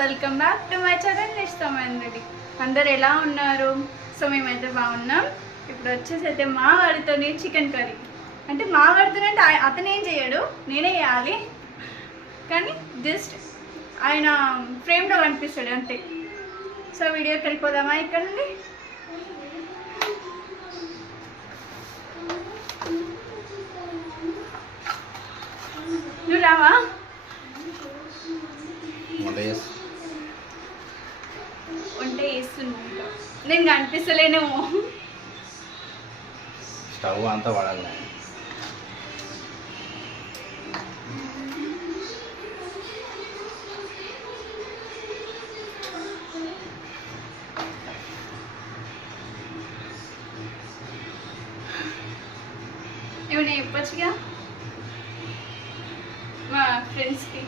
Welcome back to my channel నిష్టమందడి. అందరు ఎలా ఉన్నారు? సో మేమైతే బాగున్నాం. ఇప్పుడు వచ్చేసి అయితే మా వాడితో చికెన్ కర్రీ, అంటే మా వాడితో అంటే అతను ఏం చేయడు, నేనే చేయాలి. కానీ జస్ట్ ఆయన ఫ్రేమ్లో కనిపిస్తాడు అంతే. సో వీడియోకి వెళ్ళిపోదామా ఇక్కడ నుండి? నువ్వు రావా? వంట చేస్తున్నా, నేను కనిపిస్తలేనేమో. స్టవ్ అంతా వాడాలి. ఏమైనా చెప్పొచ్చుగా మా ఫ్రెండ్స్కి.